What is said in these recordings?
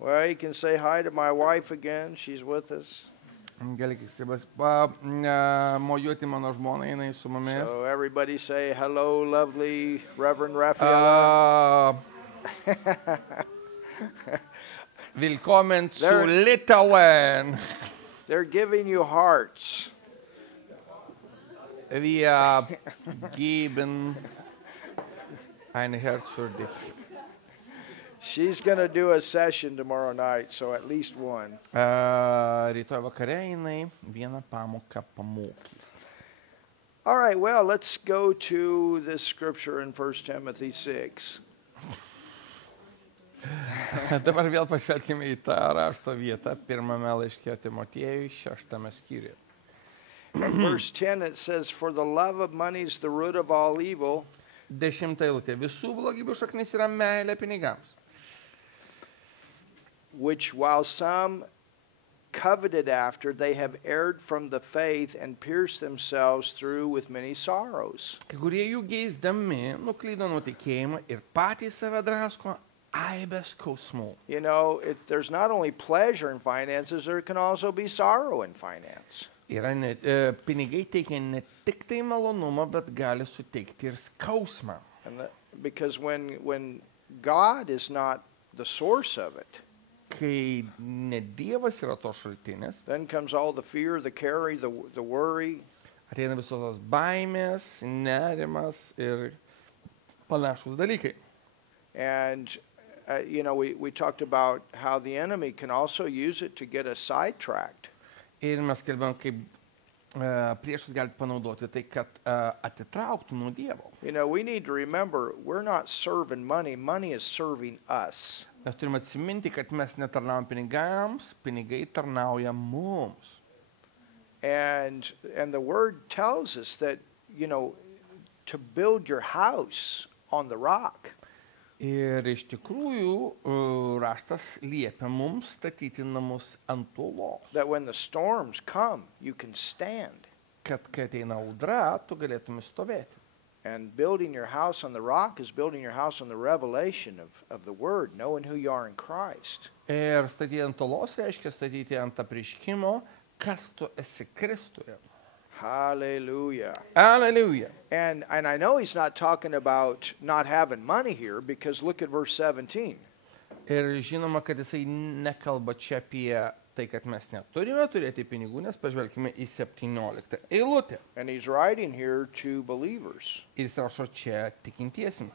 Well, you can say hi to my wife again. She's with us. Galėkis mojuoti mano žmonai, jinai su mumis. So everybody say hello, lovely Reverend Rafaela. Willkommen zu Litauen. They're giving you hearts. Wir geben ein Herz für dich. She's going to do a session tomorrow night, so at least one. Rytoj vakare jinai vieną pamoką pamokys. All right, well, let's go to this scripture in 1 Timothy 6. Dabar vėl pažvelkime į tą rašto vietą, pirmame laiške Timotiejui, 6 skyriuje. In verse 10 it says, "For the love of money is the root of all evil." 10 eilutė. Visų blogybių šaknis yra meilė pinigams. Which while some coveted after, they have erred from the faith and pierced themselves through with many sorrows. Kai kurie jų geisdami nuklydo nuo tikėjimo ir patys save drasko aibės skausmų. You know, there's not only pleasure in finances, there can also be sorrow in finance. Pinigai teikia ne tik tai malonumą, bet gali suteikti ir skausmą. Because when God is not the source of it, kai ne Dievas yra to šaltinis, then comes all the fear, the carry, the worry. Ateina visos tos baimės, nerimas ir panašūs dalykai. And you know, we talked about how the enemy can also use it to get us sidetracked. Ir mes kalbėjom, kaip priešas gali panaudoti tai, kad atitrauktų nuo Dievo. You know, we need to remember, we're not serving money. Money is serving us. Mes turime atsiminti, kad mes netarnaujam pinigams, pinigai tarnauja mums. And the word tells us that, you know, to build your house on the rock. Ir iš tikrųjų raštas liepia mums statyti namus ant uolos. That when the storms come, you can stand. Kad kai ateina audra, tu galėtum stovėti. And building your house on the rock is building your house on the revelation of the word, knowing who you are in Christ. Ir statyti ant uolos reiškia statyti ant apreiškimo, kas tu esi Kristuje. Hallelujah. Hallelujah. And I know he's not talking about not having money here, because look at verse 17. Ir žinoma, kad jisai nekalba čia apie tai, kad mes neturime turėti pinigų, nes pažvelkime į 17 eilutę. And he's writing here to believers. Ir jis rašo čia tikintiesiems.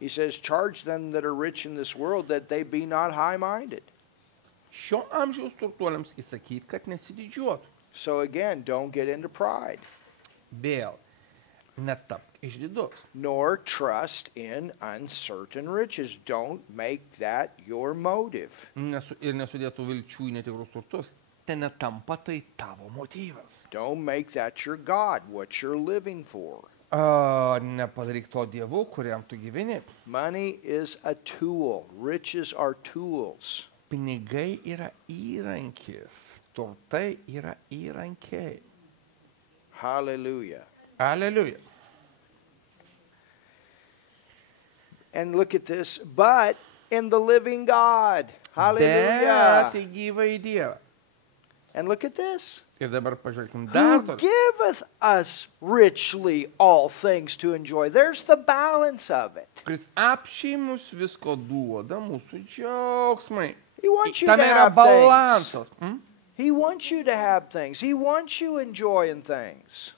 He says, "Charge them that are rich in this world that they be not high-minded." Šio amžiaus turtuoliams įsakyti, kad nesididžiuotų. So again, don't get into pride. Vėl, netapk išdidus. Nor trust in uncertain riches. Don't make that your motive. Ir nesudėtų vilčių į netikrus turtus. Ten netampa tai tavo motyvas. Don't make that your God, what you're living for. Nepadaryk to Dievu, kuriam tu gyveni. Money is a tool. Riches are tools. Pinigai yra įrankis. Turtai yra įrankiai. Hallelujah. Hallelujah. And look at this. But in the living God. Hallelujah. Bet į gyvąjį Dievą. And look at this. Ir dabar pažvelkim dar Who toliau. giveth us richly all things to enjoy. There's the balance of it. Kuris apšeimus visko duoda mūsų džiaugsmai. He wants you to Tame yra have things. balansas. He wants you to have things. He wants you enjoying things.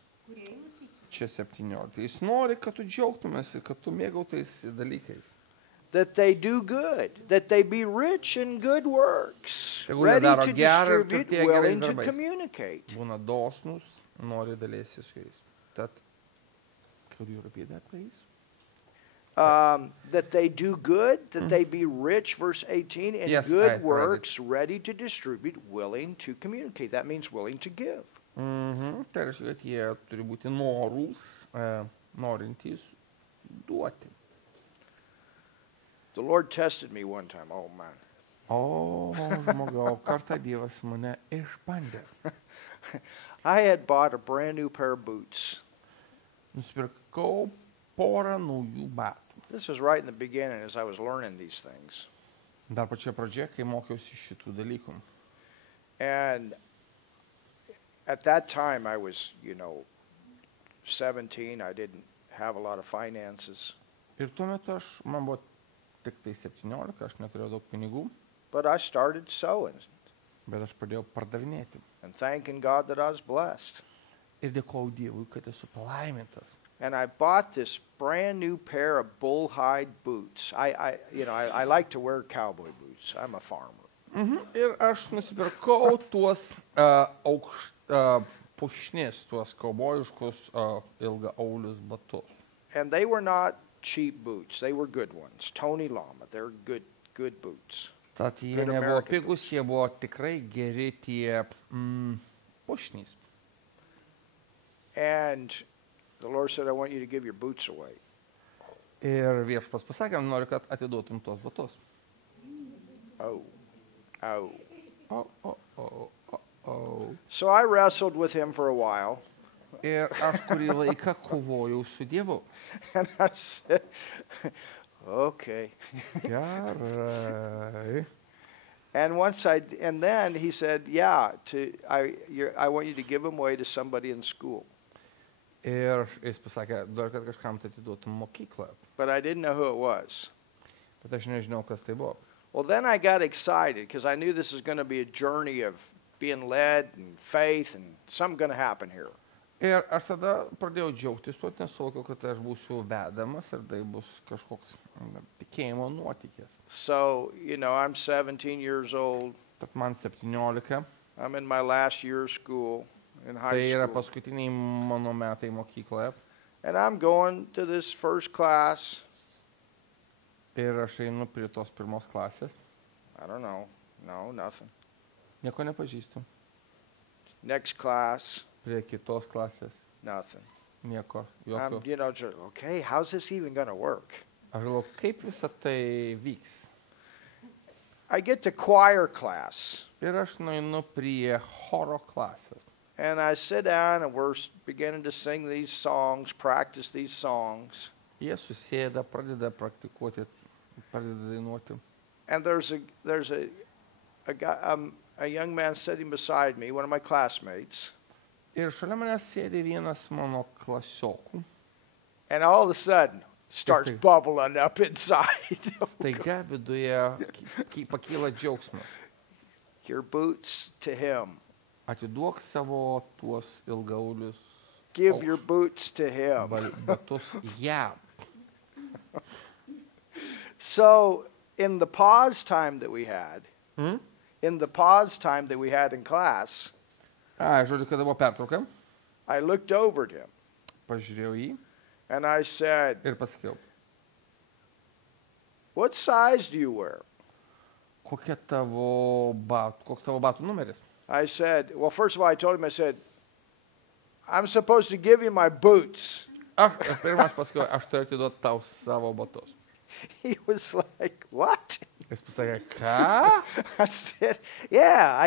Čia 17. Jis nori, kad tu džiaugtumėsi, kad tu mėgautais dalykais. That they do good. That they be rich in good works. Tegul jie Ready daro to gerą ir distribute, turtingi willing gerais to darbais. communicate. Būna dosnus, nori dalėsis su jais. Tad, could you repeat that, please? That they do good, that they be rich, verse 18, in Yes, I good read works, ready to distribute, willing to communicate. That means willing to give. Tai reiškia, kad jie turi būti norūs, norintys duoti. The Lord tested me one time. Oh, man. O, žmogau, kartą Dievas mane išbandė. I had bought a brand new pair of boots. Nusipirkau porą naujų batų. This was right in the beginning as I was learning these things. Dar pačioje pradžioje, kai mokiausi šitų dalykų. And at that time, I was, 17. I didn't have a lot of finances. Ir tuo metu man buvo tik tai 17, aš neturėjau daug pinigų, But I started sowing bet aš pradėjau pardavinėti. and thanking God that I was blessed. Ir dėkojau Dievui, kad esu palaimintas. And I bought this brand new pair of bull hide boots. I like to wear cowboy boots. I'm a farmer. Ir aš nusipirkau tuos pušnis, tuos kaubojiškus ilgaaulius batus. And they were not cheap boots. They were good ones. Tony Lama. They're good boots. Tad jie Good nebuvo American pigus, jie buvo tikrai geri tie pušnys. And the Lord said, I want you to give your boots away. Ir viešpats pasakė, noriu, kad atiduotum tuos batus. Oh. O. So I wrestled with him for a while. Ir aš kurį laiką kovojau su Dievu. And I said, okay. Gerai. And then he said, yeah, I want you to give them away to somebody in school. Ir jis pasakė, noriu, kad kažkam tai atiduotum mokykloje. But I didn't know who it was. Bet aš nežinau, kas tai buvo. Well, then I got excited because I knew this was going to be a journey of being led and faith and something going to happen here. Ir aš tada pradėjau džiaugtis tuo, nes suvokiau, kad aš būsiu vedamas ir tai bus kažkoks tikėjimo nuotykis. So, I'm 17 years old. Tad man 17, I'm in my last year of school, in tai high yra school. paskutiniai mano metai mokykloje. And I'm going to this first class. Ir aš einu prie tos pirmos klasės. I don't know. No, nothing. Nieko nepažįstu. Next class, Prie kitos klasės. nothing. Nieko. I'm, Jokio. just, okay, how's this even going to work? Aš galvoju, kaip visą tai vyks. I get to choir class. Ir aš nueinu prie choro klasės. And I sit down and we're beginning to sing these songs, practice these songs. Jie susėda, pradeda praktikuoti, pradeda dainuoti. And there's a guy, a young man sitting beside me, one of my classmates. Ir šalia manęs sėdi vienas mano klasiokų. And all of a sudden, starts Interesting. bubbling up inside. Taiga viduje pakyla džiaugsmas. Your boots to him. Atiduok savo tuos ilgaulius Give your boots to him. batus jam. So, in the pause time that we had, in class, Žodžiu, kada buvo pertrauka, I looked over at him pažiūrėjau jį and I said, ir pasakiau, what size do you wear? koks tavo batų numeris? I said, well, first of all, I told him, I said, I'm supposed to give you my boots. Pirmą aš pasakiau, aš turiu atiduoti tau savo batus. He was like, what? Jis pasakė, ką? I said, yeah,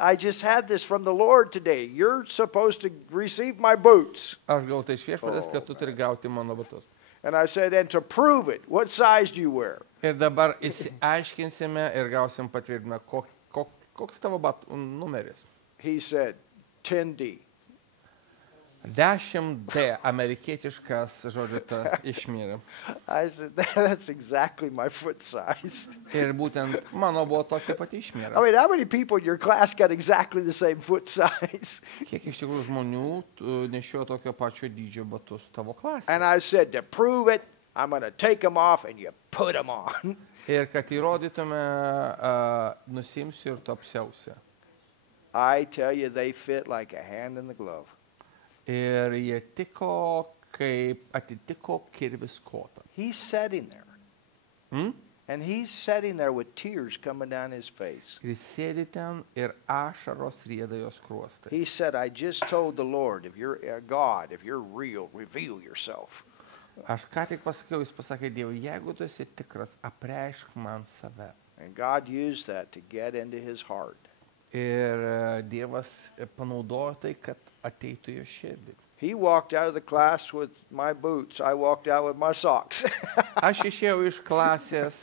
I just had this from the Lord today. You're supposed to receive my boots. Aš gavau tai iš viešpatės, kad tu turi gauti mano batus. And I said, and to prove it, what size do you wear? Ir dabar išsiaiškinsime ir gausim patvirtinimą, koks tavo batų numeris. He said, 10D. 10D, amerikietiškas, žodžiu, ta išmyrė. I said, that's exactly my foot size. Ir būtent mano buvo tokia pati I išmyrė. mean, how many people in your class got exactly the same foot size? Kiek iš tikrųjų žmonių nešiojo tokio pačio dydžio batus tavo klasėje. And I said, to prove it, I'm going to take them off and you put them on. Ir kad įrodytume, nusimsiu ir tu apsiausi. I tell you, they fit like a hand in the glove. Ir jie atitiko kirvis kotą. He's sitting there. And he's sitting there with tears coming down his face. Ir jis sėdi ten ir ašaros rieda jos skruostai. He said, I just told the Lord, if you're God, if you're real, reveal yourself. Aš ką tik pasakiau, jis pasakė Dievui, jeigu tu esi tikras, apreišk man save. And God used that to get into his heart. Ir Dievas panaudojo tai, kad ateitų jo širdį. He walked out of the class with my boots. I walked out with my socks. Aš išėjau iš klasės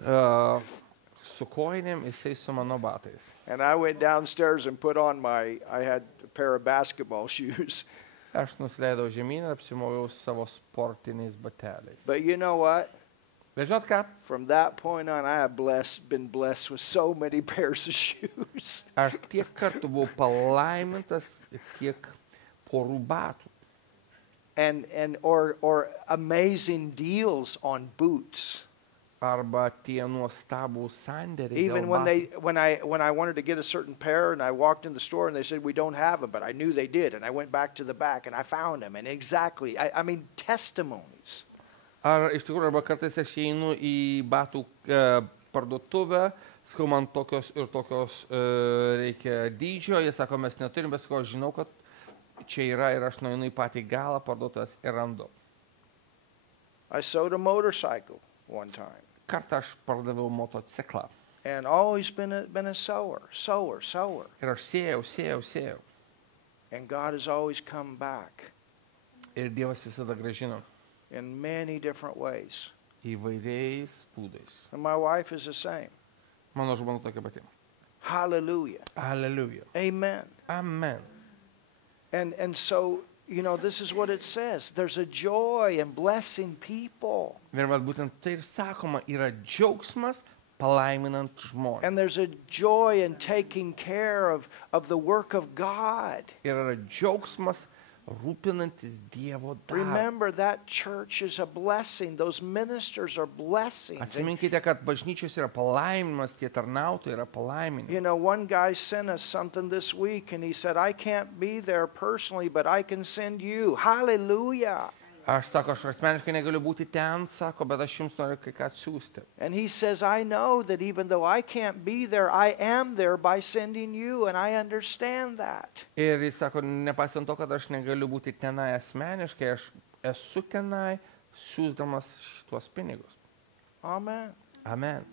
su kojinėm, jisai su mano batais. And I went downstairs and put on I had a pair of basketball shoes. Aš nusileidau žemyn ir apsimoviau savo sportiniais bateliais. But you know what? Bet žinot ką? From that point on, I have been blessed with so many pairs of shoes. Aš tiek kartų buvau palaimintas ir tiek porų batų. Or amazing deals on boots. Arba tie nuostabūs sandėriai. Even when I wanted to get a certain pair and I walked in the store and they said we don't have them, but I knew they did, and I went back to the back and I found them, and exactly, I mean, testimonies. Ar iš tikrųjų, arba kartais aš einu į batų parduotuvę, sakau, man tokios ir tokios reikia dydžio, jie sako, mes neturim, bet sakau, aš žinau, kad čia yra ir aš nueinu į patį galą parduotuvės ir randu. I sold a motorcycle one time. Kartą aš pardaviau motociklą. And always been a sower. Ir aš sėjau. And God has always come back Ir Dievas visada grąžino in many different ways. įvairiais būdais. And my wife is the same. Mano žmona tokia pati. Hallelujah. Hallelujah. Amen. Amen. And so, you know, this is what it says. There's a joy in blessing people. Ir būtent tai ir sakoma, yra džiaugsmas palaiminant žmonės. And there's a joy in taking care of the work of God. Ir yra džiaugsmas rūpinantis Dievo darbą. Remember, that church is a blessing. Those ministers are blessings. Atsiminkite, kad bažnyčios yra palaiminimas, tie tarnautojai yra palaiminimas. You know, one guy sent us something this week and he said, I can't be there personally, but I can send you. Hallelujah. Aš sako, aš asmeniškai negaliu būti ten, sako, bet aš jums noriu kai ką atsiųsti. And he says, I know that even though I can't be there, I am there by sending you, and I understand that. Ir jis sako, nepaisant to, kad aš negaliu būti tenai asmeniškai, aš esu tenai siūsdamas šitos pinigus. Amen. Amen.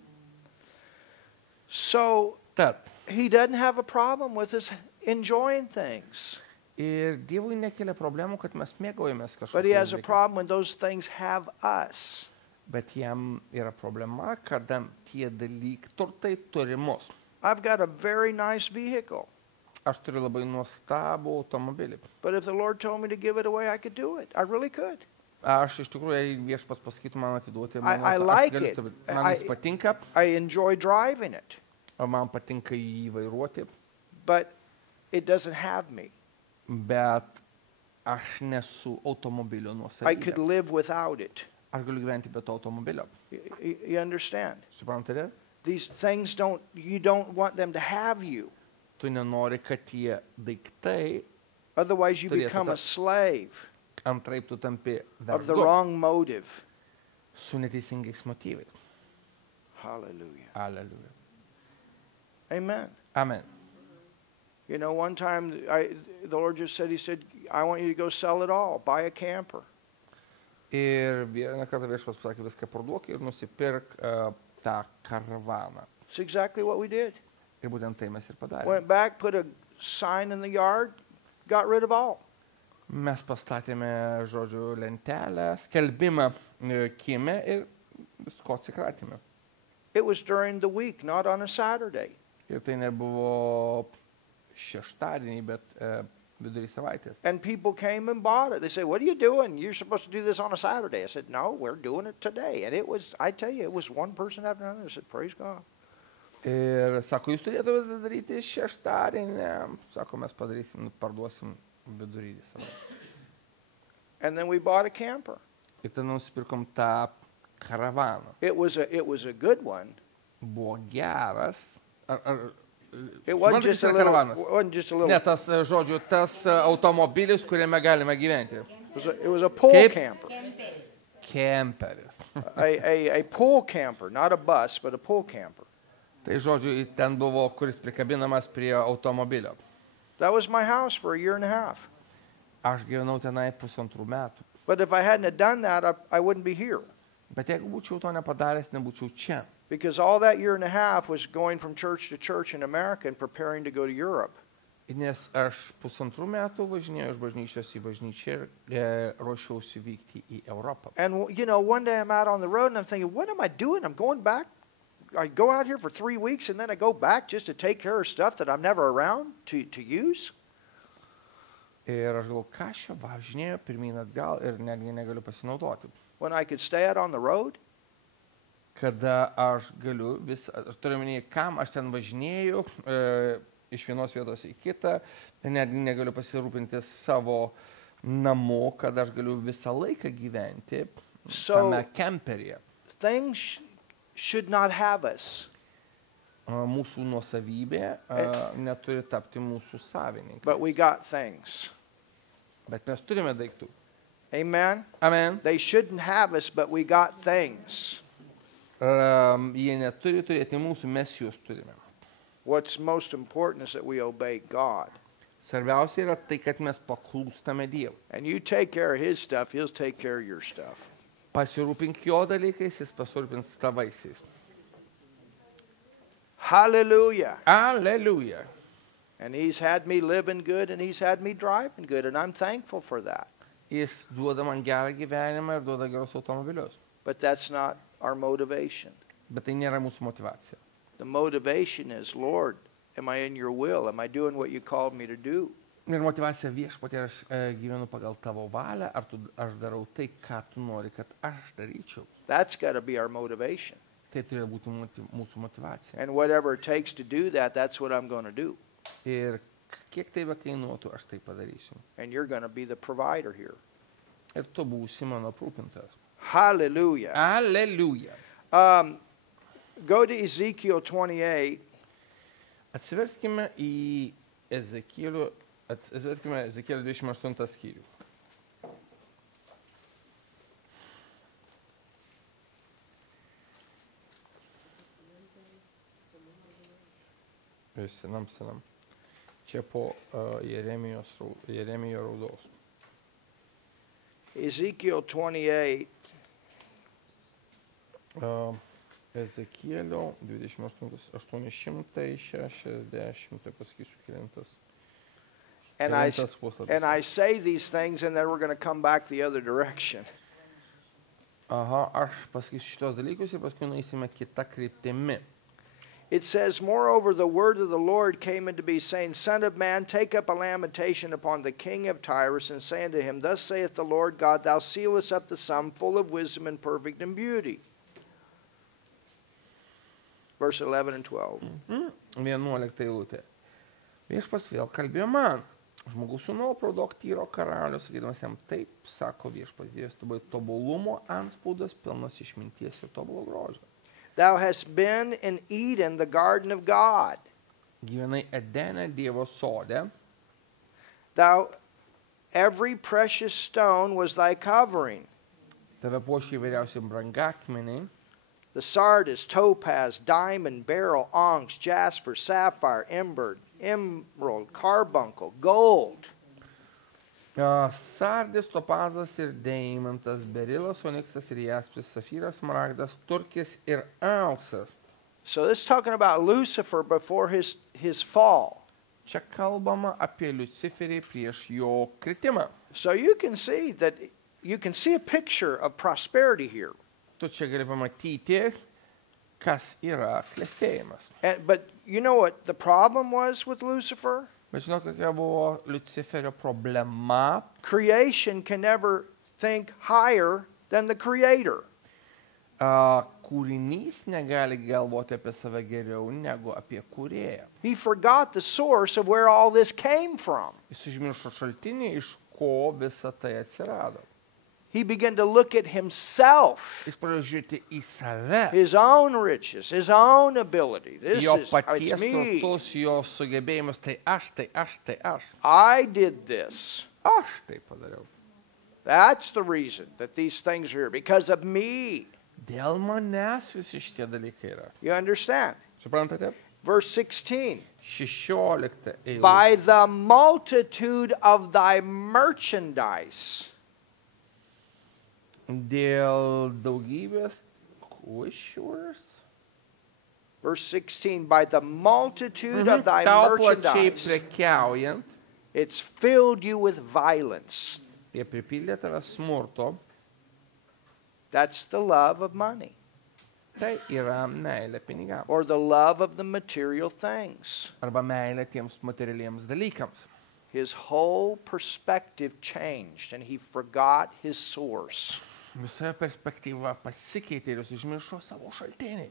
So Tad, he doesn't have a problem with us enjoying things, ir Dievui nekelia problemų, kad mes mėgaujamės but he has a kažkokiu. problem when those things have us. Bet jam yra problema, kada tie dalykai, turtai turi mus. I've got a very nice vehicle, Aš turiu labai nuostabų automobilį. but if the Lord told me to give it away, I could do it. I really could. Aš iš tikrųjų, jei viešpats pasakytų man atiduoti, I aš like galiu it. atiduoti. Man jis patinka, I enjoy driving it, man patinka jį vairuoti, but it doesn't have me. bet aš nesu automobilio I could nuosavybė. live without it. Aš galiu gyventi be to automobilio. You understand? Suprantate? These things you don't want them to have you. Tu nenori, kad tie daiktai, Otherwise you Turėtų become a ta- slave antraip tu tampi of the vergu wrong motive. su neteisingais motyvais. Hallelujah. Alleluja. Amen. Amen. You know, one time the Lord just said, he said, I want you to go sell it all. Buy a camper. Ir vieną kartą viešpats pasakė, viską parduok ir nusipirk tą karavaną. It's exactly what we did. Ir būtent tai mes ir padarėme. Went back, put a sign in the yard, got rid of all. Mes pastatėme, žodžiu, lentelę, skelbimą kieme ir visko atsikratėme. It was during the week, not on a Saturday. Ir tai nebuvo šeštadienį, bet vidury savaitės. And people came and bought it. They said, what are you doing? You're supposed to do this on a Saturday. I said, no, we're doing it today. And it was, I tell you, it was one person after another. I said, praise God. Ir sako, jūs turėtumėte daryti šeštadienį. Sako, mes padarysim, parduosim vidury savaitės. And then we bought a camper. Ir tada nusipirkom tą karavaną. It was a good one. Buvo geras. It wasn't just a little, Ne, tas, žodžiu, tas automobilis, kuriame galime gyventi. it was a pool Cape- camper. Kemperis. A pool camper, not a bus, but a pool camper. Tai žodžiu, ten buvo, kuris prikabinamas prie automobilio. That was my house for a year and a half. Aš gyvenau tenai 1,5 metų. But if I hadn't have done that, I wouldn't be here. Bet jeigu būčiau to nepadaręs, nebūčiau čia. Because all that year and a half was going from church to church in America and preparing to go to Europe. Nes aš 1,5 metų važinėjau iš bažnyčios į bažnyčią ir ruošiausi vykti į Europą. And, you know, one day I'm out on the road and I'm thinking, what am I doing? I'm going back I go out here for 3 weeks and then I go back just to take care of stuff that I'm never around to use. Ir aš galvoju, ką aš čia važinėjau pirmyn atgal ir netgi negaliu pasinaudoti. When I could stay out on the road. Kada aš galiu aš turiu minėti, kam aš ten važinėjau iš vienos vietos į kitą, ir netgi negaliu pasirūpinti savo namu, kad aš galiu visą laiką gyventi tame kemperyje. Things should not have us. Mūsų nuosavybė neturi tapti mūsų savininkai. But we got things. Bet mes turime daiktų. Amen? Amen. They shouldn't have us, but we got things. Jie neturi turėti mūsų, mes juos turime. What's most important is that we obey God. Svarbiausia yra tai, kad mes paklūstame Dievui. And you take care of His stuff, He'll take care of your stuff. Pasirūpink jo dalykais, jis pasirūpins tavaisiais. Hallelujah. Alleluja. And He's had me living good and He's had me driving good, and I'm thankful for that. Jis duoda man gerą gyvenimą ir duoda gerus automobilius. But that's not our motivation. Bet tai nėra mūsų motivacija. The motivation is, Lord, am I in your will? Am I doing what you called me to do? Ir motivacija viešpatie, aš gyvenu pagal tavo valią, aš darau tai, ką tu nori, kad aš daryčiau. That's got to be our motivation. Tai turi būti mūsų motivacija. And whatever it takes to do that, that's what I'm going to do. Ir kiek tai bekainuotų, aš tai padarysiu. And you're going to be the provider here. Ir tu būsi mano aprūpintojas. Hallelujah. Alleluja. Go to Ezekiel 28. Atsiverskime į Ezekielio 28 skyrių. Senam. Čia po Jeremijo raudos. Ezekiel 28. Ezekielio 28, 860, pasakysiu kelintas. And I say these things, and then we're going to come back the other direction. Aha, aš pasakysiu šitos dalykus ir paskui nueisime kitą kryptimi. It says, moreover, the word of the Lord came into me, saying, Son of man, take up a lamentation upon the king of Tyrus, and say unto him, Thus saith the Lord God, Thou sealest up the sum, full of wisdom and perfect in beauty. Verse 11 and 12. 11 eilutė. Viešpas vėl kalbėjo man. Žmogus sūnau, praudok Tyro karalių, sakydamas jam, taip, sako viešpas Dievas, tu buvai tobulumo antspaudas, pilnas išminties ir tobulo grožio. Thou hast been in Eden, the garden of God. Gyvenai Edene, Dievo sode. Thou, every precious stone was thy covering. Tave puošia įvairiausi brangakmeniai. The sardis, topaz, diamond, beryl, onyx, jasper, sapphire, emerald, carbuncle, gold. Sardis, topazas ir deimantas, berilas, oniksas ir jaspis, safyras, smaragdas, turkis ir auksas. So this is talking about Lucifer before his fall. Čia kalbama apie Luciferį prieš jo kritimą. So you can see a picture of prosperity here. Tu čia gali pamatyti, kas yra klestėjimas. But you know what the problem was with Lucifer? Bet žinau, kokia buvo Luciferio problema. Creation can never think higher than the Creator. Kūrinys negali galvoti apie save geriau negu apie kūrėją. He forgot the source of where all this came from. Jis užmiršo šaltinį, iš ko visa tai atsirado. He began to look at himself, Jis pradėjo žiūrėti į save, his own riches, his own ability. jo It's paties me. turtus, jo sugebėjimus, tai aš. I did this. Aš tai padariau. That's the reason that these things are here, because of me. Dėl manęs visi šitie dalykai yra. You understand? Suprantate? Verse 16. 16 eilutė. By the multitude of thy merchandise. Dėl daugybės kušiūros. Verse 16, by the multitude of thy Tau plačiai merchandise, prekiaujant, it's filled you with violence. jie pripildė tave smurto. That's the love of money. Tai yra meilė pinigams. or the love of the material things. Arba meilė tiems materialiems dalykams. His whole perspective changed and he forgot his source. Visa perspektyva pasikeitė ir jis užmiršo savo šaltinį.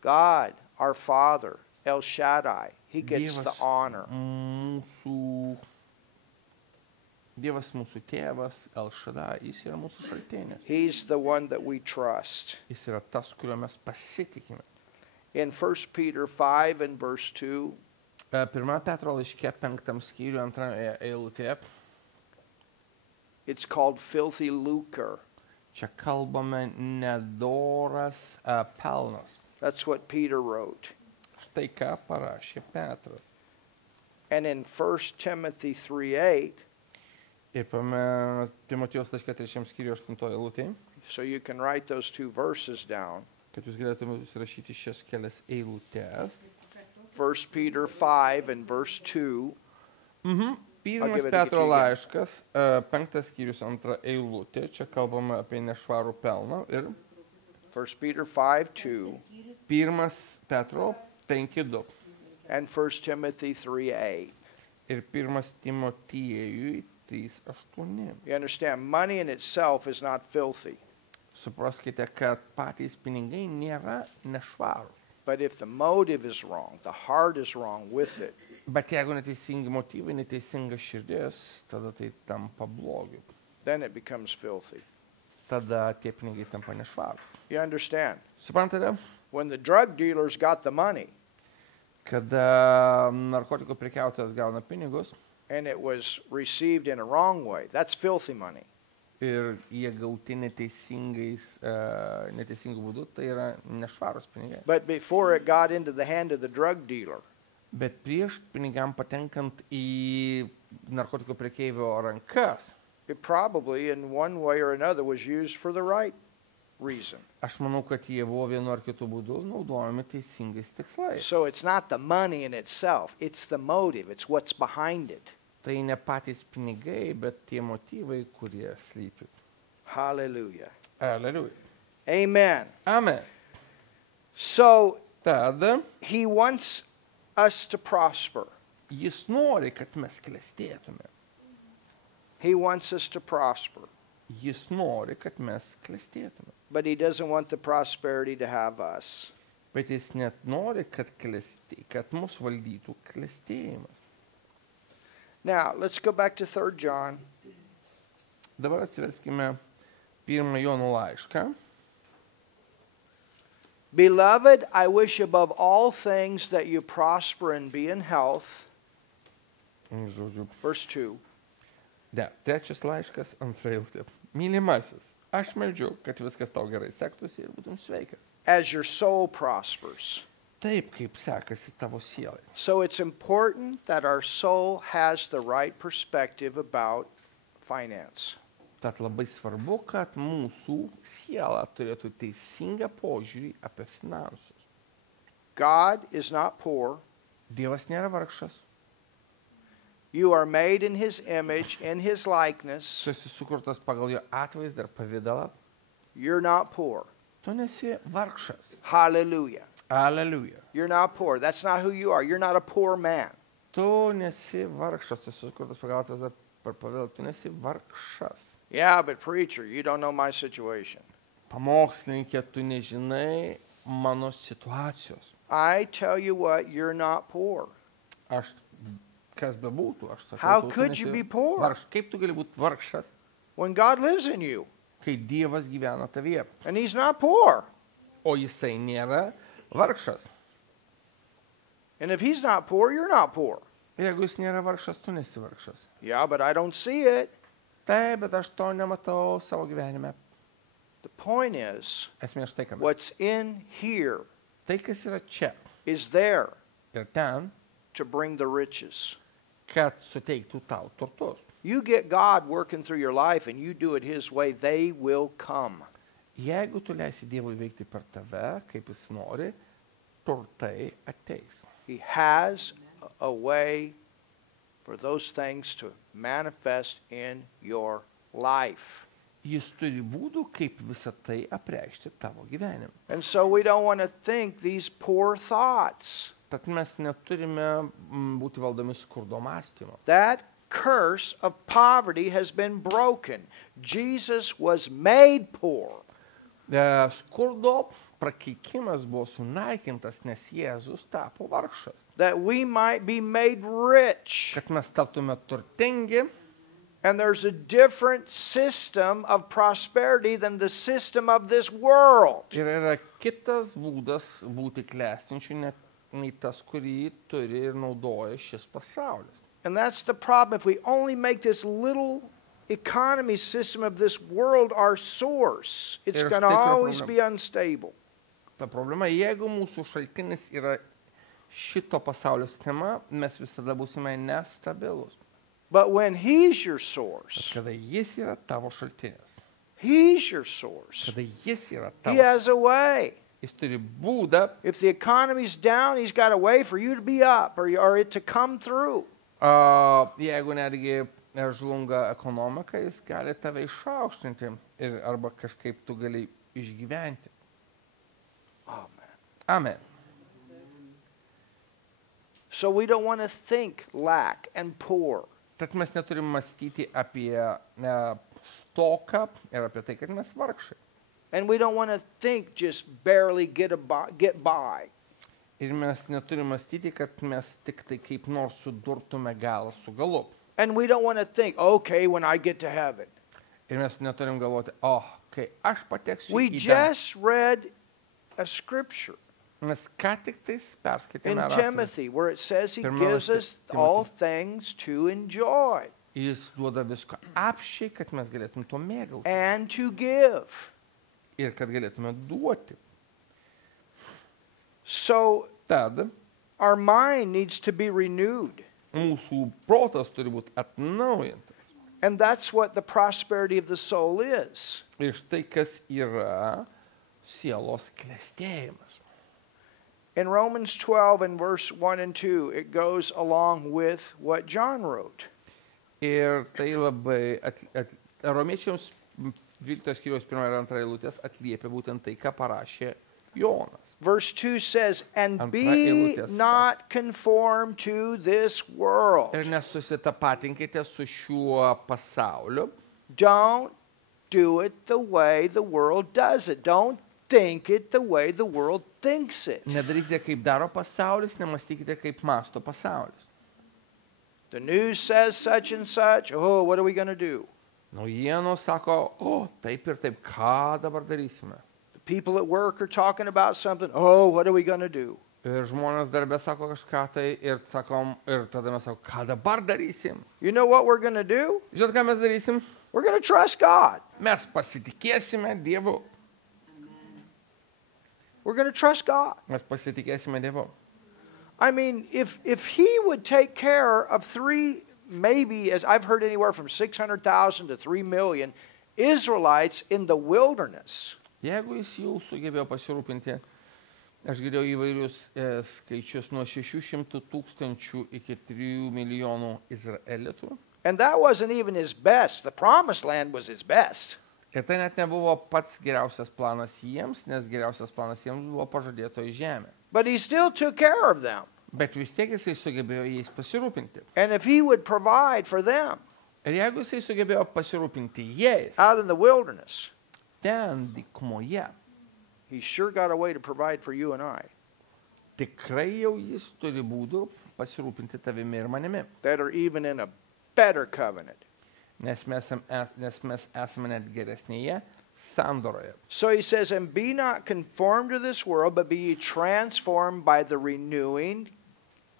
God, our Father, El Shaddai, he gets the honor. Dievas mūsų tėvas, El Shaddai, jis yra mūsų šaltinis. He's the one that we trust. Jis yra tas, kuriuo mes pasitikime. In 1 Peter 5 and verse 2, Pirma Petro laiške 5 skyriuje 2 eilutėje. it's called filthy lucre. Čia kalbame nedoras pelnas. That's what Peter wrote. Štai ką parašė Petras. And in 1 Timothy 3:8, Ir Timotijos laiške 3 skyriuje 8 eilutėje, so you can write those two verses down. kad jūs galėtumėte susirašyti šias kelias eilutes. 1 Peter 5 and verse 2. Pirmas give it Petro to you. laiškas, 5 skyrius 2 eilutė, čia kalbama apie nešvarų pelną. Ir 1 Peter 5:2 pirmas Petro 5:2. and 1 Timothy 3:8. Ir pirmas Timotiejui 3:8. You understand, money in itself is not filthy. Supraskite, kad patys pinigai nėra nešvarų. But if the motive is wrong, the heart is wrong with it, Bet jeigu neteisingi motyvai, neteisinga širdis, tada tai tampa blogiu. then it becomes filthy. Tada tie pinigai tampa nešvarų. You understand? Suprantate? When the drug dealers got the money Kada narkotikų prekiautojas gauna pinigus and it was received in a wrong way, that's filthy money. ir jie gauti neteisingų būdų, tai yra nešvarus pinigai. But before it got into the hand of the drug dealer, Bet prieš pinigam patenkant į narkotikų prekeivio rankas, it probably in one way or another was used for the right reason. aš manau, kad jie buvo vienu ar kitu būdu naudojami teisingais tikslais. So it's not the money in itself, it's the motive, it's what's behind it. Tai ne patys pinigai, bet tie motyvai, kurie slypi. Hallelujah. Aleliuja. Amen. Amen. So Tada he wants us to prosper. jis nori, kad mes klestėtume. He wants us to prosper. Jis nori, kad mes klestėtume. But he doesn't want the prosperity to have us. Bet jis net nori, kad mus valdytų klestėjimas. Now, let's go back to 3 John. Dabar atsiverskime 1 Jono laišką. Beloved, I wish above all things that you prosper and be in health. Žodžiu, Verse 2. trečias laiškas, 2 eilutė. Mylimasis, aš meldžiu, kad viskas tau gerai sektųsi ir būtum sveikas. As your soul prospers. Taip, kaip sekasi tavo sielai. So it's important that our soul has the right perspective about finance. Tad labai svarbu, kad mūsų siela turėtų teisingą požiūrį apie finansus. God is not poor. Dievas nėra vargšas. You are made in his image, in his likeness. Tu esi sukurtas pagal jo atvaizdą ir pavydalą. You're not poor. Tu nesi vargšas. Hallelujah. Aleliuja. You're not poor. That's not who you are. You're not a poor man. Tu nesi vargšas, tu esi sukurtas pagal atvaizdą ir pavydalą. Tu nesi vargšas. Yeah, but preacher, you don't know my situation. Pamokslininkė, tu nežinai mano situacijos. I tell you what, you're not poor. Aš, kas bebūtų, aš sakau, How tu could you nesi be poor? Kaip tu gali būti vargšas, When God lives in you, kai Dievas gyvena tavyje, and he's not poor. o jisai nėra vargšas. And if he's not poor, you're not poor. Jeigu jis nėra vargšas, tu nesi vargšas. Yeah, but I don't see it. Taip, bet aš to nematau savo gyvenime. The point is, Esmė štai kame. what's in here Tai, kas yra čia is there ir ten, to bring the riches. kad suteiktų tau turtus. You get God working through your life and you do it his way, they will come. Jeigu tu leisi Dievui veikti per tave, kaip jis nori, turtai ateis. He has a way for those things to manifest in your life. Jis turi būdų, kaip visą tai apreikšti tavo gyvenime. And so we don't want to think these poor thoughts. Tad mes neturime būti valdomi skurdo mąstymo. That curse of poverty has been broken. Jesus was made poor. Skurdo prakeikimas buvo sunaikintas, nes Jėzus tapo vargšas. That we might be made rich. Kad mes taptume turtingi. And there's a different system of prosperity than the system of this world. Ir yra kitas būdas būti klestinčiu, nei tas, kurį turi ir naudoja šis pasaulis. And that's the problem. If we only make this little economy system of this world our source, it's Ir going to štai yra always problema. be unstable. Ta problema, jeigu mūsų šaltinis yra šito pasaulio sistema, mes visada būsime nestabilus. But when He's your Bet source, kada jis yra tavo šaltinis, He's your source. kada jis yra He tavo, has a way. jis turi būdą, If the economy's down, He's got a way for you to be up or it to come through. jeigu netgi žlunga ekonomika, jis gali tave išaukštinti ir arba kažkaip tu gali išgyventi. Amen. Amen. So we don't want to think lack and poor. Tad mes neturim mąstyti apie stoką ir apie tai, kad mes vargšai. And we don't want to think just barely get by. Ir mes neturim mąstyti, kad mes tik tai kaip nors sudurtume galą su galu. And we don't want to think, okay, when I get to heaven. Ir mes neturim galvoti, kai aš pateksiu We į dangų. just read a scripture Mes ką tik tais perskaitėme in raštą. Timothy where it says He Pirma gives laiške us all Timothy. things to enjoy Jis duoda visko apšiai, kad mes galėtume to mėgautis. and to give. Ir kad galėtume duoti. So Tad our mind needs to be renewed. mūsų protas turi būti atnaujintas. And that's what the prosperity of the soul is. Ir štai kas yra sielos klestėjimas. In Romans 12 and verse 1 and 2, it goes along with what John wrote. Ir tai labai Romiečiams 12 skyriaus 1 ir 2 eilutės atliepia būtent tai, ką parašė Jonas. Verse 2 says, and Antra be eilutė not conformed to this world. Ir nesusitapatinkite su šiuo pasauliu. Don't do it the way the world does it. Don't think it the way the world thinks it. Nedarykite, kaip daro pasaulis, nemastykite, kaip masto pasaulis. The news says such and such. Oh, what are we going to do? Naujienos sako, taip ir taip, ką dabar darysime? The people at work are talking about something. Oh, what are we going to do? Ir žmonės darbė sako kažką tai ir sakom, ir tada mes sakom, ką dabar darysim? You know what we're going to do? Žinot, ką mes darysim? We're going to trust God. Mes pasitikėsime Dievu. We're going to trust God. Mes pasitikėsime Dievu. I mean, if He would take care of maybe, as I've heard, anywhere from 600,000 to 3 million Israelites in the wilderness, Jeigu jis jau sugebėjo pasirūpinti, aš girdėjau įvairius skaičius nuo 600 tūkstančių iki 3 milijonų izraelitų. and that wasn't even His best. The promised land was His best. Ir tai net nebuvo pats geriausias planas jiems, nes geriausias planas jiems buvo pažadėtoji žemė. But He still took care of them. Bet vis tiek jisai sugebėjo jais pasirūpinti. And if He would provide for them Ir jeigu jisai sugebėjo pasirūpinti jais, out in the wilderness, ten dykumoje, He sure got a way to provide for you and I tikrai jau jis turi būdų pasirūpinti tavimi ir manimi. that are even in a better covenant. Nes mes esame net geresnėje sandoroje. So He says, and be not conformed to this world, but be ye transformed by the renewing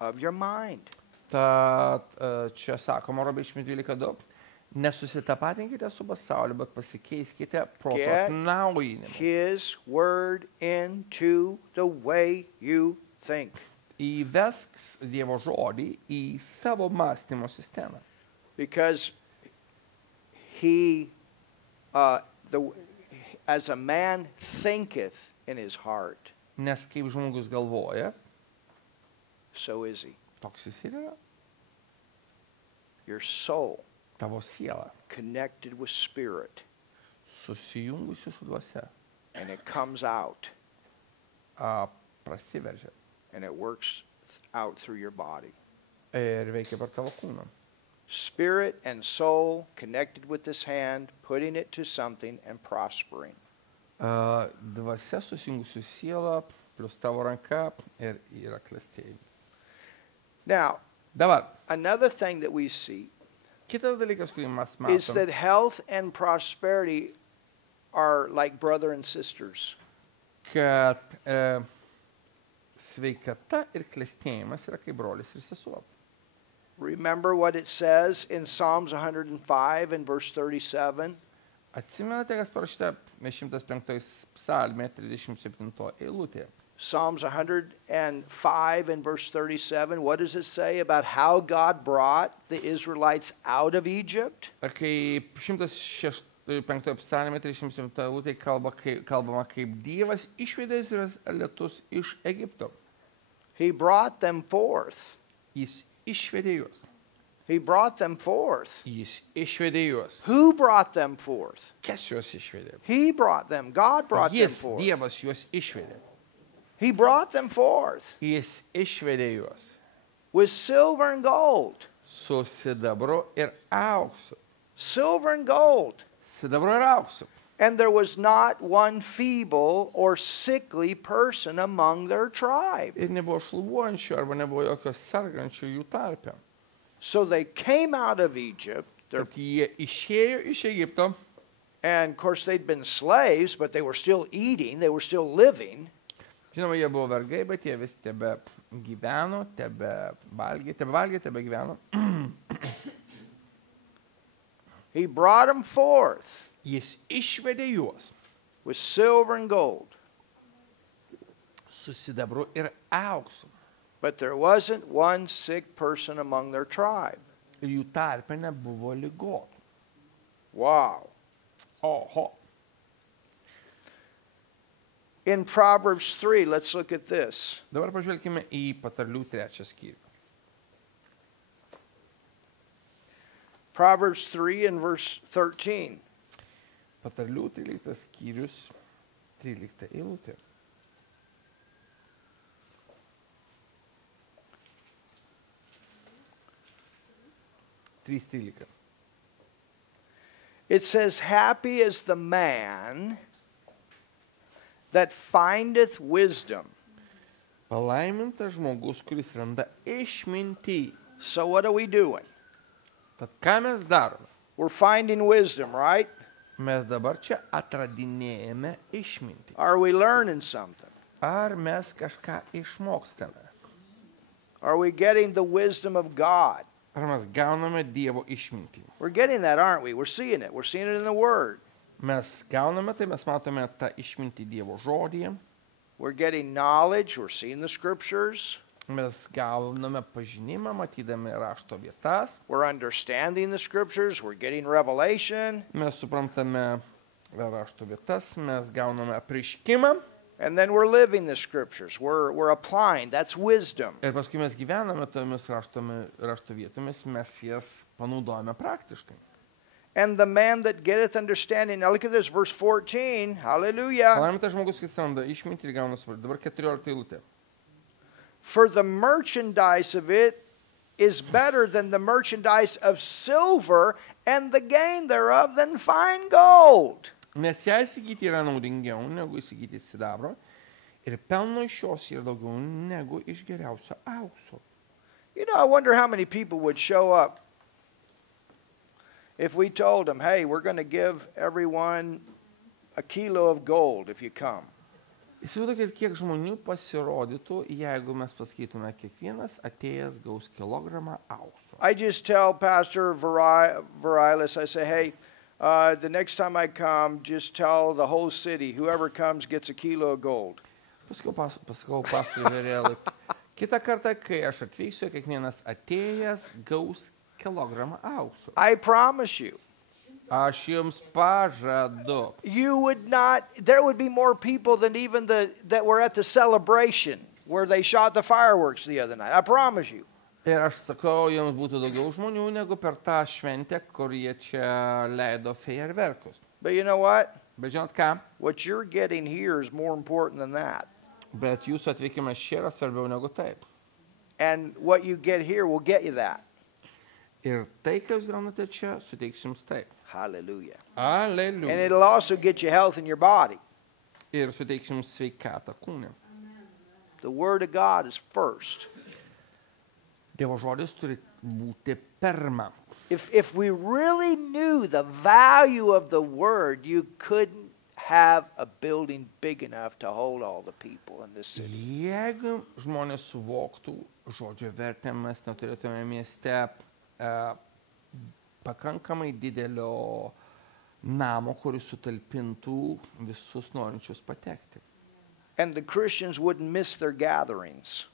of your mind. Tad čia sakoma Romiečiams 12:2, nesusitapatinkite su pasauliu, bet pasikeiskite proto Get atnaujinimu. His word into the way you think. Įvesk Dievo žodį į savo mąstymo sistemą. Because as a man thinketh in his heart, Nes kaip žmogus galvoja, so is he. toks jis ir yra. Your soul, Tavo siela, connected with spirit, susijungusių su dvasia and it comes out prasiveržia and it works out through your body. ir veikia per tavo kūną. Spirit and soul connected with this hand, putting it to something and prospering. Dvasia susijungusių sielą, plus tavo ranka ir yra klestėjimai. Now, Dabar, another thing that we see kitas dalykas, kurį mes is that matome, health and prosperity are like brother and sisters. kad sveikata ir klestėjimas yra kaip brolis ir sesuo. Remember what it says in Psalms 105 and verse 37? Atsimenate, kas parašyta 105 psalmė 37 eilutėje. Psalms 105 and verse 37, what does it say about how God brought the Israelites out of Egypt? Kaip 105 psalmė 37 eilutėje kalbama, kaip Dievas išvedė izraelitus iš Egipto. He brought them forth. Jis išvedė juos. He brought them forth. Jis išvedė juos. Who brought them forth? Kas juos išvedė? He brought them. God brought them Jis, forth. Dievas juos išvedė. He brought them forth Jis išvedė juos with silver and gold. su sidabru ir auksu. Silver and gold. Sidabru ir auksu. And there was not one feeble or sickly person among their tribe. Ir nebuvo šlubuojančių arba nebuvo jokios sergančių jų tarpe. So they came out of Egypt. Tad jie išėjo iš Egipto. And of course they'd been slaves, but they were still eating, they were still living. Žinoma, jie buvo vergai, bet jie vis tebe gyveno, tebe valgė, tebe gyveno. He brought them forth Jis išvedė juos with silver and gold. su sidabru ir auksu. But there wasn't one sick person among their tribe. Ir jų tarpe nebuvo ligotų. Wow. Oho. In Proverbs 3, let's look at this. Dabar pažvelkime į patarlių 3 skyrių. Proverbs 3 and verse 13. Patarlių 13 skyrius, 13 eilutė. It says, happy is the man that findeth wisdom. Palaimintas žmogus, kuris randa išmintį. So what are we doing? Tad ką mes darome? We're finding wisdom, right? Mes dabar čia atradinėjame išmintį. Are we learning something? Ar mes kažką išmokstame? Are we getting the wisdom of God? Ar mes gauname Dievo išmintį? We're getting that, aren't we? We're seeing it. We're seeing it in the Word. Mes gauname, tai mes matome tą išmintį Dievo žodyje. We're getting knowledge. We're seeing the Scriptures. Mes gauname pažinimą, matydami rašto vietas. We're understanding the Scriptures. We're getting revelation. Mes suprantame rašto vietas, mes gauname apreiškimą. And then we're living the Scriptures. We're applying. That's wisdom. Ir paskui mes gyvename tomis rašto vietomis, mes jas panaudojame praktiškai. And the man that getteth understanding. Now look at this, verse 14. Hallelujah. Palaimintas žmogus, kuris randa išmintį ir gauna supratimą. Dabar 14 eilutė. For the merchandise of it is better than the merchandise of silver, and the gain thereof than fine gold. Nes ją įsigyti yra naudingiau negu įsigyti sidabro, ir pelno iš jos yra daugiau negu iš geriausio aukso. You know, I wonder how many people would show up if we told them, hey, we're going to give everyone a kilo of gold if you come. Įsivaizduokit, kiek žmonių pasirodytų, jeigu mes pasakytume, kiekvienas atėjęs gaus kilogramą aukso. I just tell Pastor Varilis, I say, hey, the next time I come, just tell the whole city, whoever comes gets a kilo of gold. Pasakau pastoriui Varelui, kitą kartą, kai aš atvyksiu, kiekvienas atėjęs gaus kilogramą aukso. I promise you. Aš jums pažadu. You would not, there would be more people than even that were at the celebration where they shot the fireworks the other night. I promise you. Ir aš sakau, jums būtų daugiau žmonių negu per tą šventę, kur jie čia leido fejerverkus. But you know what? Bet žinot ką? What you're getting here is more important than that. Bet jūsų atvykimas čia yra svarbiau negu taip. And what you get here will get you that. Ir tai, ką jūs gaunate čia, suteiks jums taip. Hallelujah. And Aleliuja. it'll also get you health in your body. Ir suteiks jums sveikatą kūne. The Word of God is first. Dievo žodis turi būti pirma. If we really knew the value of the Word, you couldn't have a building big enough to hold all the people in this city. Jeigu žmonės suvoktų žodžio vertę, mes neturėtume mieste pakankamai didelio namo, kuris sutalpintų visus norinčius patekti. And the Christians wouldn't miss their gatherings.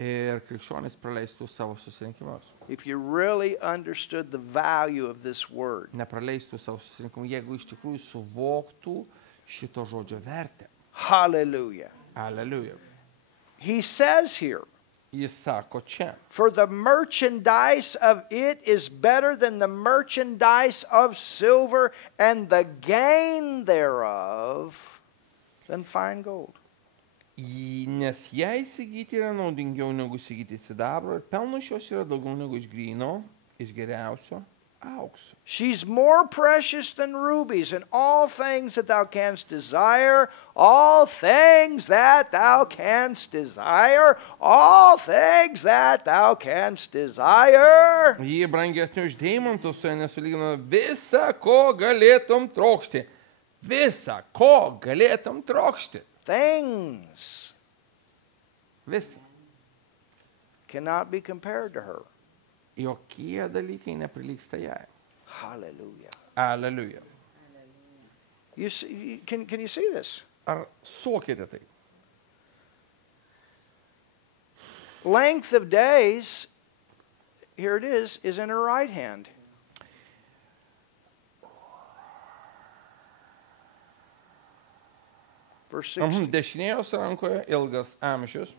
Ir krikščionys praleistų savo susirinkimus. If you really understood the value of this Word. Nepraleistų savo susirinkimų, jeigu iš tikrųjų suvoktų šito žodžio vertę. Hallelujah. Aleliuja. He says here, Jis sako čia. for the merchandise of it is better than the merchandise of silver, and the gain thereof than fine gold. Nes ją įsigyti yra naudingiau negu įsigyti sidabro ir pelno iš jos yra daugiau negu iš gryno, iš geriausio aukso. She's more precious than rubies, and all things that thou canst desire, all things that thou canst desire, all things that thou canst desire. Jie brangesnė už deimantų, su ja nesulygina visą, ko galėtum trokšti. Visą, ko galėtum trokšti. Things Visą. cannot be compared to her. Jokie dalykai neprilygsta jai. Hallelujah. Aleliuja. You see, can you see this? Ar suvokėte tai? Length of days, here it is in her right hand. Verse 16. Dešinėjos rankoje ilgas amžius.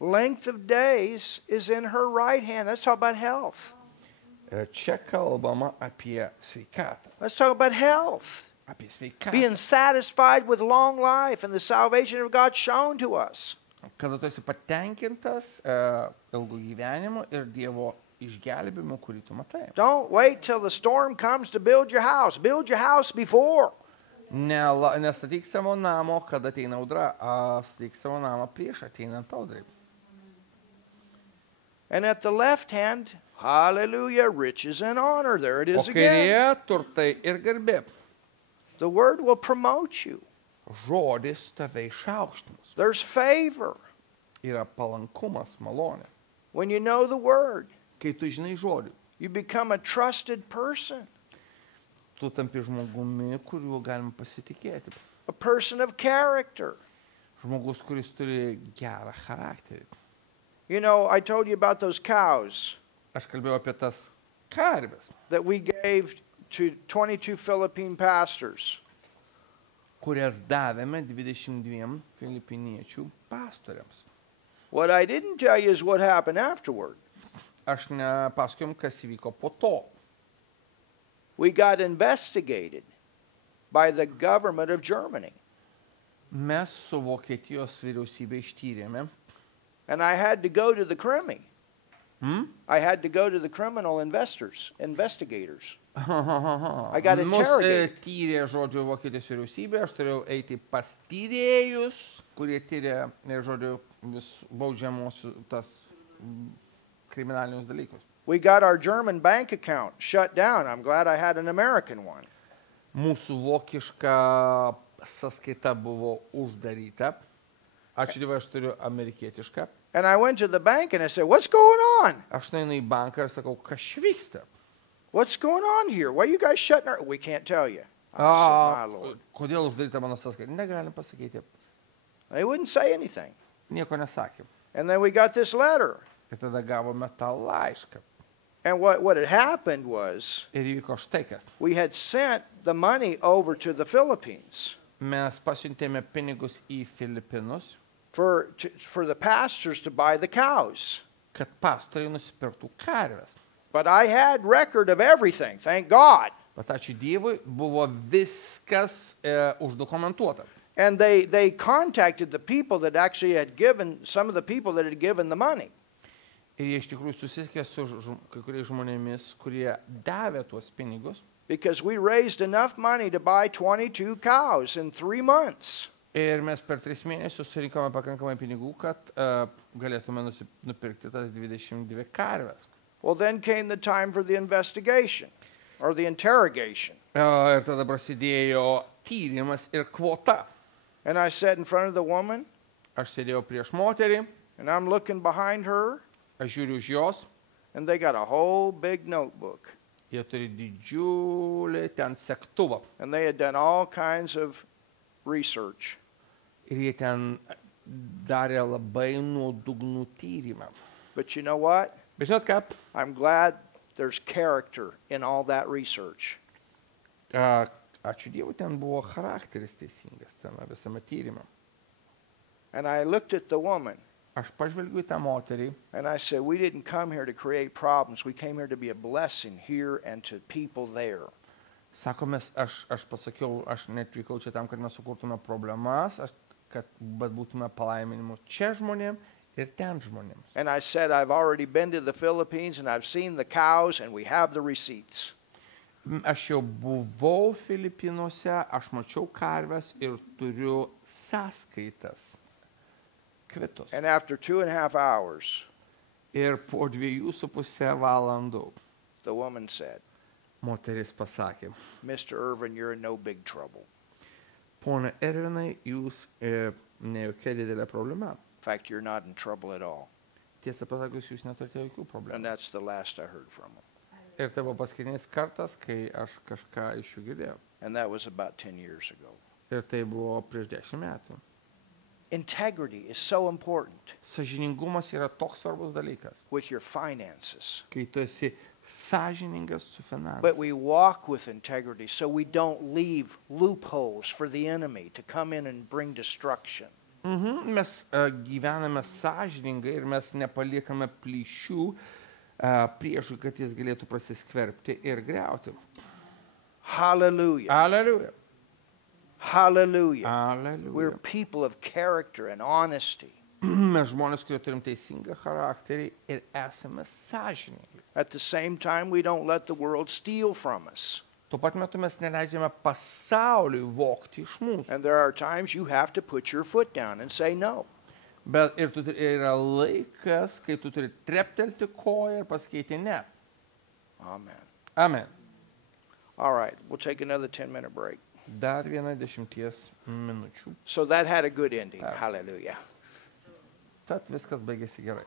Length of days is in her right hand. Let's talk about health. Čia kalbama apie sveikatą. Let's talk about health. Apie sveikatą. Being satisfied with long life and the salvation of God shown to us. Kada tu esi patenkintas ilgu gyvenimu ir Dievo išgelbėjimu, kurį tu matai. Don't wait till the storm comes to build your house. Build your house before. Nestatyk savo namo, kada ateina audra, statyk savo namą prieš ateinant audrai. And at the left hand, hallelujah, riches and honor. There it O is again. kairėje turtai ir garbė. The Word will promote you. Žodis tave išaukštinas. There's favor Yra palankumas, malonė. when you know the Word. Kai tu žinai žodį, You become a trusted person, tu tampi žmogumi, kuriuo galima pasitikėti. a person of character. Žmogus, kuris turi gerą charakterį. You know, I told you about those cows Aš kalbėjau apie tas karves, that we gave to 22 Philippine pastors. kurias davėme 22 filipiniečių pastoriams. What I didn't tell you is what happened afterward. Aš nepasakojom, kas įvyko po to. We got investigated by the government of Germany. Mes su Vokietijos vyriausybė ištyrėme. And I had to go to the Krimi. I had to go to the criminal investigators. I got Mus interrogated. tyrė, žodžiu, Vokietijos vyriausybė, aš turėjau eiti pas tyrėjus, kurie tyrė, žodžiu, vis baudžiamus tas kriminalinius dalykus. We got our German bank account shut down. I'm glad I had an American one. Mūsų vokiška sąskaita buvo uždaryta. Ačiū Dievui, aš turiu amerikietišką. And I went to the bank and I said, what's going on? Aš nueinu į banką ir sakau, kas vyksta? What's going on here? Why are you guys shutting our... We can't tell you. I said, my Lord. Kodėl uždaryta mano sąskaita? Negalim pasakyti. They wouldn't say anything. Nieko nesakė. And then we got this letter. Ir tada gavome tą laišką. And what had happened was Ir įvyko štai kas. we had sent the money over to the Philippines Mes pasiuntėme pinigus į Filipinus, for the pastors to buy the cows. kad pastoriai nusipirktų karves. But I had record of everything, thank God. Bet ačiū Dievui, buvo viskas uždokumentuota. And they contacted the people that actually had given, some of the people that had given the money. Ir jie iš tikrųjų susitikė su kai kuriais žmonėmis, kurie davė tuos pinigus. Because we raised enough money to buy 22 cows in 3 months. Ir mes per 3 mėnesius surinkome pakankamai pinigų, kad galėtume nupirkti tas 22 karves. Well, then came the time for the investigation or the interrogation. Ir tada prasidėjo tyrimas ir kvota. And I sat in front of the woman, Aš sėdėjau prieš moterį, and I'm looking behind her, aš žiūriu už jos, and they got a whole big notebook. jie turi didžiulį ten sektuvą. And they had done all kinds of research. Ir jie ten darė labai nuodugnų tyrimą. But you know what? Bet žinot ką? I'm glad there's character in all that research. Ačiū Dievui, ten buvo charakteris teisingas tame visame tyrime. And I looked at the woman, Aš pažvelgiu į tą moterį and I said, we didn't come here to create problems. We came here to be a blessing here and to people there. Sako, aš pasakiau, aš neatvykau čia tam, kad mes sukurtume problemas, kad būtume palaiminimu čia žmonėm ir ten žmonėms. And I said, I've already been to the Philippines and I've seen the cows and we have the receipts. Aš jau buvau Filipinuose, aš mačiau karves ir turiu sąskaitas, kvitus. And after 2.5 hours, Ir po 2,5 valandų the woman said, moteris pasakė, Mr. Irvin, you're in no big trouble. Pone Ervinai, jūs ne jokia didelė problema. In fact, you're not in trouble at all. Tiesą pasakius, jūs neturite jokių And problemų. that's the last I heard from him. Ir tai buvo paskutinis kartas, kai aš kažką iš jų girdėjau. And that was about 10 years ago. Ir tai buvo prieš 10 metų. Integrity is so important Sąžiningumas yra toks svarbus dalykas, with your finances. kai tu esi sąžiningas su But finansais. we walk with integrity so we don't leave loopholes for the enemy to come in and bring destruction. Mes gyvename sąžiningai ir mes nepaliekame plyšių priešui, kad jis galėtų prasiskverbti ir griauti. Hallelujah. Aleliuja. Hallelujah. We're Aleliuja. people of character and honesty. Mes žmonės, kurie turim teisingą charakterį ir esame sąžiningi. At the same time, we don't let the world steal from us. Tuo pat metu mes neleidžiame pasauliui vogti iš mūsų. And there are times you have to put your foot down and say no. Bet ir yra laikas, kai tu turi treptelti koją ir pasakyti ne. Amen. Amen. All right, we'll take another 10-minute break. Dar vieną 10 minučių. So that had a good ending. Hallelujah. Tad viskas baigėsi gerai.